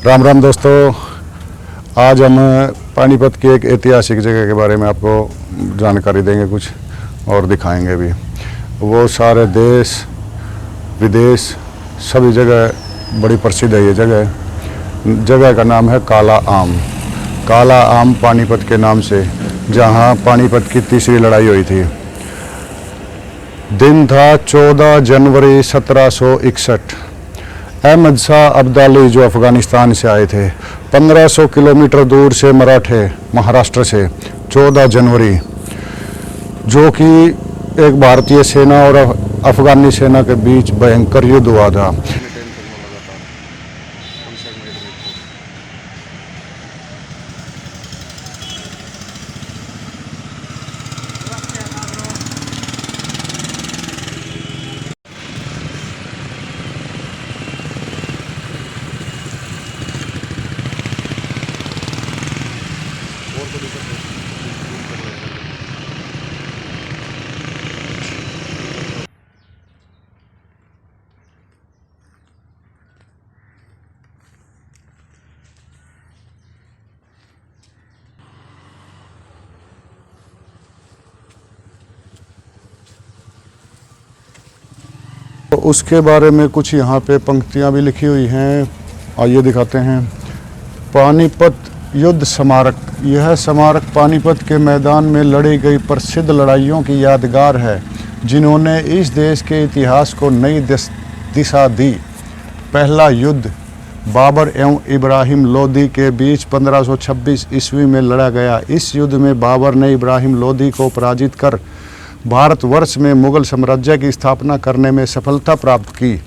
राम राम दोस्तों, आज हम पानीपत की एक ऐतिहासिक जगह के बारे में आपको जानकारी देंगे कुछ और दिखाएंगे भी। वो सारे देश विदेश सभी जगह बड़ी प्रसिद्ध है ये जगह का नाम है काला आम। काला आम पानीपत के नाम से, जहाँ पानीपत की तीसरी लड़ाई हुई थी। दिन था 14 जनवरी 1761। अहमद शाह अब्दाली जो अफ़गानिस्तान से आए थे, 1500 किलोमीटर दूर से मराठे महाराष्ट्र से, 14 जनवरी, जो कि एक भारतीय सेना और अफ़गानी सेना के बीच भयंकर युद्ध हुआ था। तो उसके बारे में कुछ यहाँ पे पंक्तियाँ भी लिखी हुई हैं, आइए दिखाते हैं। पानीपत युद्ध स्मारक। यह स्मारक पानीपत के मैदान में लड़ी गई प्रसिद्ध लड़ाइयों की यादगार है, जिन्होंने इस देश के इतिहास को नई दिशा दी। पहला युद्ध बाबर एवं इब्राहिम लोदी के बीच 1526 ईस्वी में लड़ा गया। इस युद्ध में बाबर ने इब्राहिम लोदी को पराजित कर भारतवर्ष में मुगल साम्राज्य की स्थापना करने में सफलता प्राप्त की।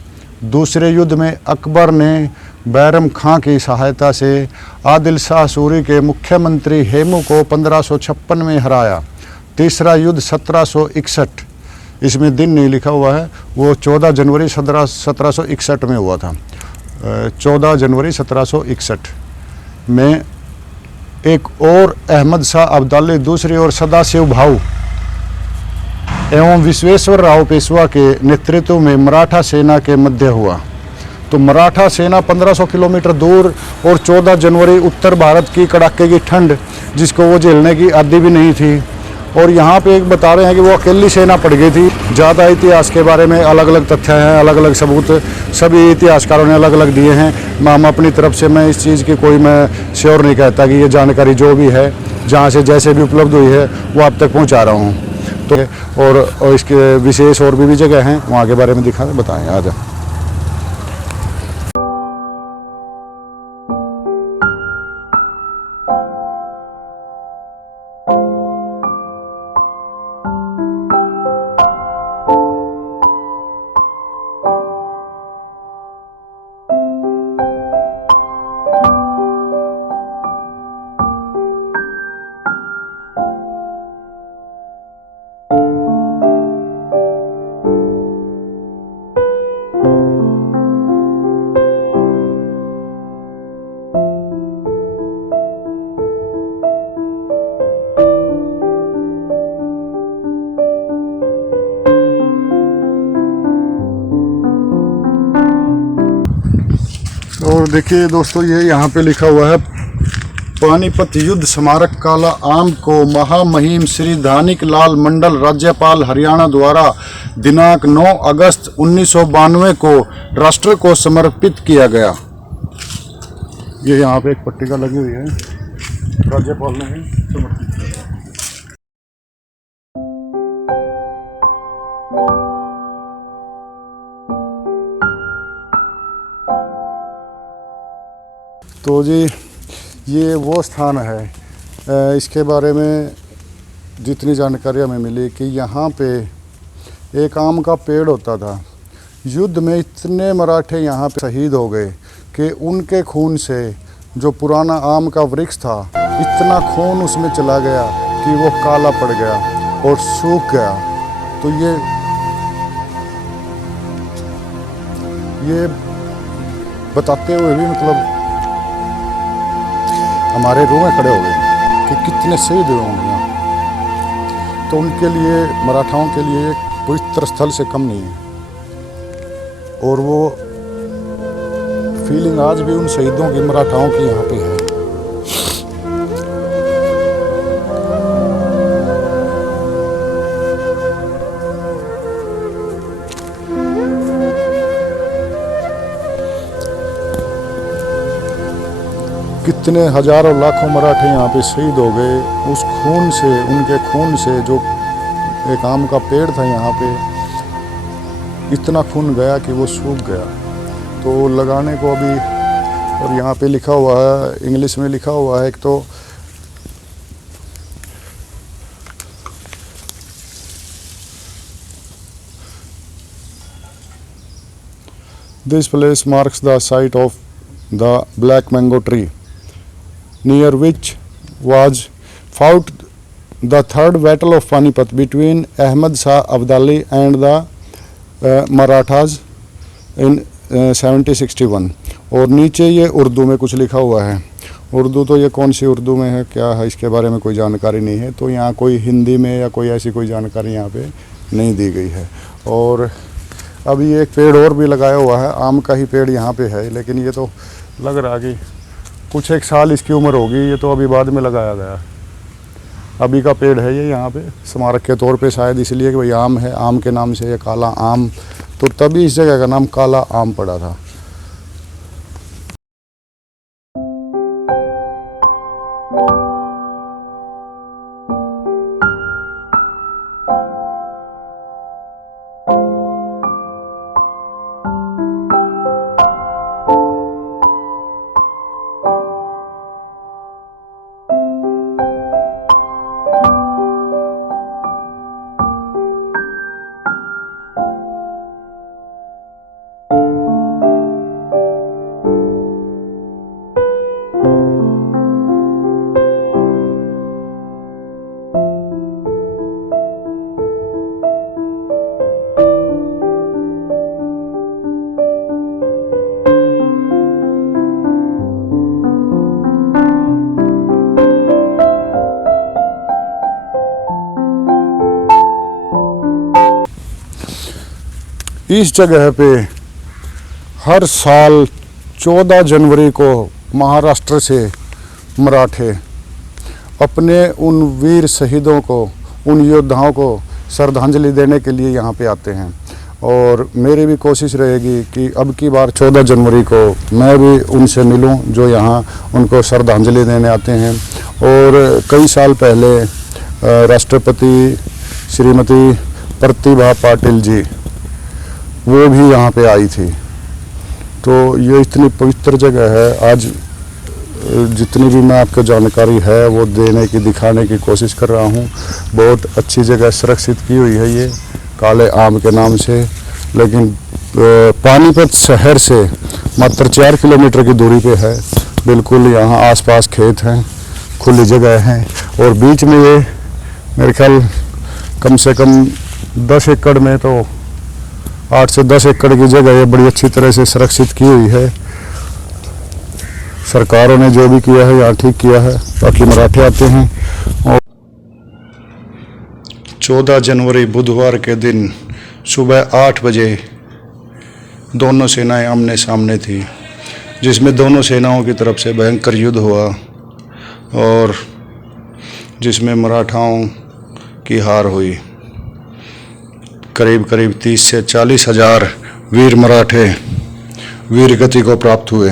दूसरे युद्ध में अकबर ने बैरम खां की सहायता से आदिल शाह सूरी के मुख्यमंत्री हेमू को 1556 में हराया। तीसरा युद्ध 1761, इसमें दिन नहीं लिखा हुआ है, वो 14 जनवरी 1761 में हुआ था। 14 जनवरी 1761 में एक और अहमद शाह अब्दाली, दूसरी ओर सदाशिव भाऊ एवं विश्वेश्वर राव पेशवा के नेतृत्व में मराठा सेना के मध्य हुआ। तो मराठा सेना 1500 किलोमीटर दूर और 14 जनवरी उत्तर भारत की कड़ाके की ठंड, जिसको वो झेलने की आदि भी नहीं थी। और यहाँ पे एक बता रहे हैं कि वो अकेली सेना पड़ गई थी। ज़्यादा इतिहास के बारे में अलग अलग तथ्य हैं, अलग अलग सबूत सभी इतिहासकारों ने अलग अलग दिए हैं। हम अपनी तरफ से मैं इस चीज़ की कोई मैं श्योर नहीं कहता कि ये जानकारी जो भी है, जहाँ से जैसे भी उपलब्ध हुई है वो आप तक पहुँचा रहा हूँ। तो और इसके विशेष और भी जगह हैं, वहाँ के बारे में बताएं आज। और देखिए दोस्तों, ये यहाँ पे लिखा हुआ है, पानीपत युद्ध स्मारक काला आम को महामहिम श्री धानिक लाल मंडल राज्यपाल हरियाणा द्वारा दिनांक 9 अगस्त 1992 को राष्ट्र को समर्पित किया गया। ये यहाँ पे एक पट्टिका लगी हुई है, राज्यपाल ने समर्पित किया। तो जी ये वो स्थान है। इसके बारे में जितनी जानकारी हमें मिली कि यहाँ पे एक आम का पेड़ होता था। युद्ध में इतने मराठे यहाँ पे शहीद हो गए कि उनके खून से जो पुराना आम का वृक्ष था, इतना खून उसमें चला गया कि वो काला पड़ गया और सूख गया। तो ये बताते हुए भी मतलब हमारे रूह में खड़े हो गए कि कितने शहीद हुए होंगे यहाँ। तो उनके लिए, मराठाओं के लिए एक पवित्र स्थल से कम नहीं है। और वो फीलिंग आज भी उन शहीदों की, मराठाओं की यहाँ पे है। कितने हजारों लाखों मराठे यहाँ पे शहीद हो गए। उस खून से, उनके खून से, जो एक आम का पेड़ था यहाँ पे, इतना खून गया कि वो सूख गया। तो लगाने को अभी, और यहाँ पे लिखा हुआ है, इंग्लिश में लिखा हुआ है एक तो, this place marks the site of the black mango tree near which was fought the third battle of Panipat between Ahmad Shah Abdali and the Marathas in 1761। और नीचे ये उर्दू में कुछ लिखा हुआ है। उर्दू तो ये कौन सी उर्दू में है, क्या है, इसके बारे में कोई जानकारी नहीं है। तो यहाँ कोई हिंदी में या कोई ऐसी कोई जानकारी यहाँ पे नहीं दी गई है। और अभी एक पेड़ और भी लगाया हुआ है, आम का ही पेड़ यहाँ पे है, लेकिन ये तो लग रहा कि कुछ एक साल इसकी उम्र होगी। ये तो अभी बाद में लगाया गया, अभी का पेड़ है ये यहाँ पे स्मारक के तौर पे, शायद इसलिए कि भाई आम है, आम के नाम से ये काला आम, तो तभी इस जगह का नाम काला आम पड़ा था। इस जगह पे हर साल 14 जनवरी को महाराष्ट्र से मराठे अपने उन वीर शहीदों को, उन योद्धाओं को श्रद्धांजलि देने के लिए यहाँ पे आते हैं। और मेरी भी कोशिश रहेगी कि अब की बार 14 जनवरी को मैं भी उनसे मिलूं जो यहाँ उनको श्रद्धांजलि देने आते हैं। और कई साल पहले राष्ट्रपति श्रीमती प्रतिभा पाटिल जी, वो भी यहाँ पे आई थी। तो ये इतनी पवित्र जगह है। आज जितनी भी मैं आपको जानकारी है वो देने की, दिखाने की कोशिश कर रहा हूँ। बहुत अच्छी जगह सुरक्षित की हुई है ये काले आम के नाम से। लेकिन पानीपत शहर से मात्र 4 किलोमीटर की दूरी पे है। बिल्कुल यहाँ आसपास खेत हैं, खुली जगह है, और बीच में ये मेरे ख्याल कम से कम 10 एकड़ में तो 8 से 10 एकड़ की जगह ये बड़ी अच्छी तरह से सुरक्षित की हुई है। सरकारों ने जो भी किया है यहाँ ठीक किया है, ताकि मराठे आते हैं। और 14 जनवरी बुधवार के दिन सुबह 8 बजे दोनों सेनाएं आमने सामने थी, जिसमें दोनों सेनाओं की तरफ से भयंकर युद्ध हुआ और जिसमें मराठाओं की हार हुई। करीब करीब 30 से 40 हज़ार वीर मराठे वीर गति को प्राप्त हुए।